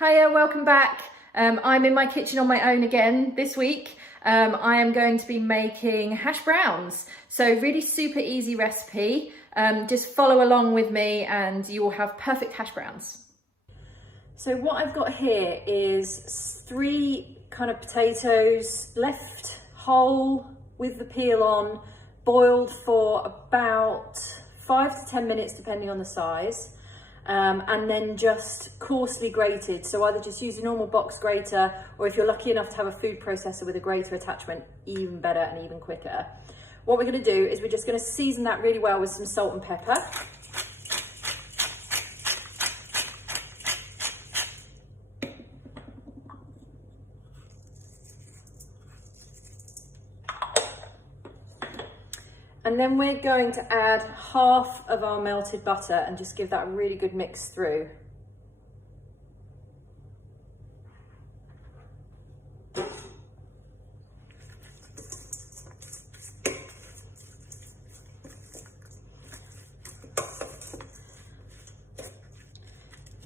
Hiya, welcome back. I'm in my kitchen on my own again this week. I am going to be making hash browns. So really super easy recipe. Just follow along with me and you will have perfect hash browns. So what I've got here is 3 kind of potatoes left whole with the peel on, boiled for about 5 to 10 minutes depending on the size. And then just coarsely grated. So either just use a normal box grater, or if you're lucky enough to have a food processor with a grater attachment, even better and even quicker. What we're going to do is we're just going to season that really well with some salt and pepper. And then we're going to add half of our melted butter and just give that a really good mix through.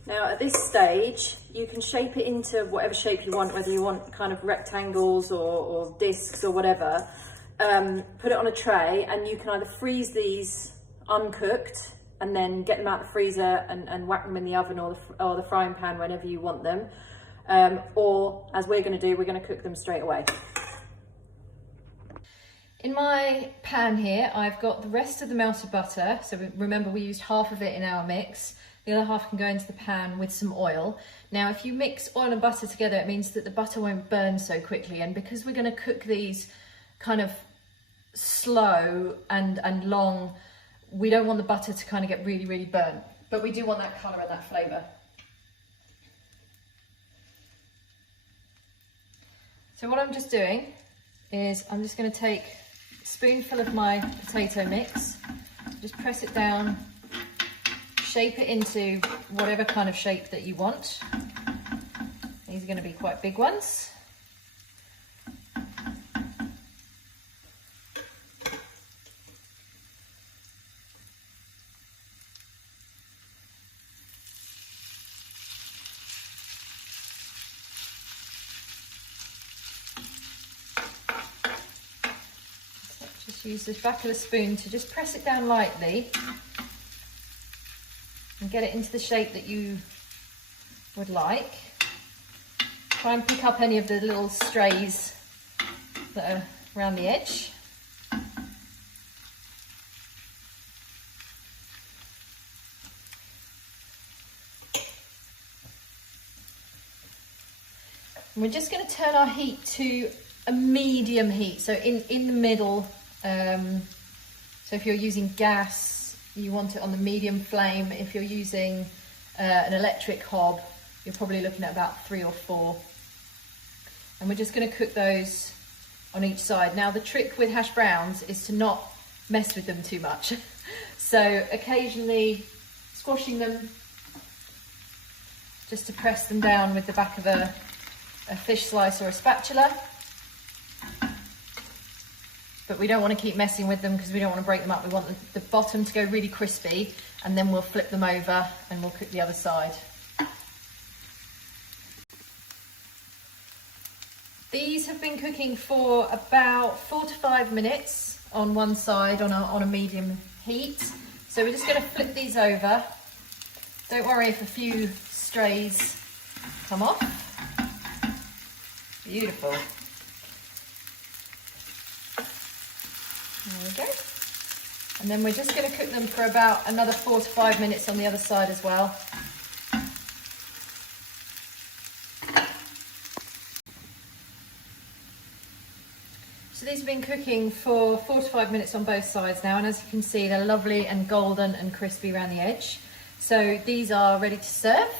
Now at this stage, you can shape it into whatever shape you want, whether you want kind of rectangles or discs or whatever. Put it on a tray and you can either freeze these uncooked and then get them out of the freezer and whack them in the oven or the frying pan whenever you want them. Or as we're going to do, we're going to cook them straight away. In my pan here, I've got the rest of the melted butter. So remember, we used half of it in our mix. The other half can go into the pan with some oil. Now, if you mix oil and butter together, it means that the butter won't burn so quickly. And because we're going to cook these kind of slow and long, we don't want the butter to kind of get really burnt, but we do want that colour and that flavour. So what I'm just doing is I'm just going to take a spoonful of my potato mix, just press it down, shape it into whatever kind of shape that you want. These are going to be quite big ones. Just use the back of the spoon to just press it down lightly and get it into the shape that you would like. Try and pick up any of the little strays that are around the edge. And we're just going to turn our heat to a medium heat, so in the middle. So if you're using gas, you want it on the medium flame. If you're using an electric hob, you're probably looking at about 3 or 4. And we're just going to cook those on each side. Now the trick with hash browns is to not mess with them too much. So occasionally squashing them just to press them down with the back of a fish slice or a spatula. But we don't want to keep messing with them because we don't want to break them up. We want the bottom to go really crispy, and then we'll flip them over and we'll cook the other side. These have been cooking for about 4 to 5 minutes on one side on a medium heat. So we're just going to flip these over. Don't worry if a few strays come off. Beautiful. There we go. And then we're just going to cook them for about another 4 to 5 minutes on the other side as well. So these have been cooking for 4 to 5 minutes on both sides now, and as you can see, they're lovely and golden and crispy around the edge. So these are ready to serve.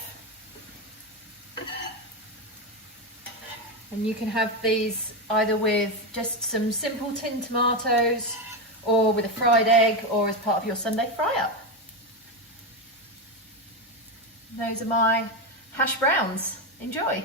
And you can have these either with just some simple tinned tomatoes, or with a fried egg, or as part of your Sunday fry-up. Those are my hash browns. Enjoy.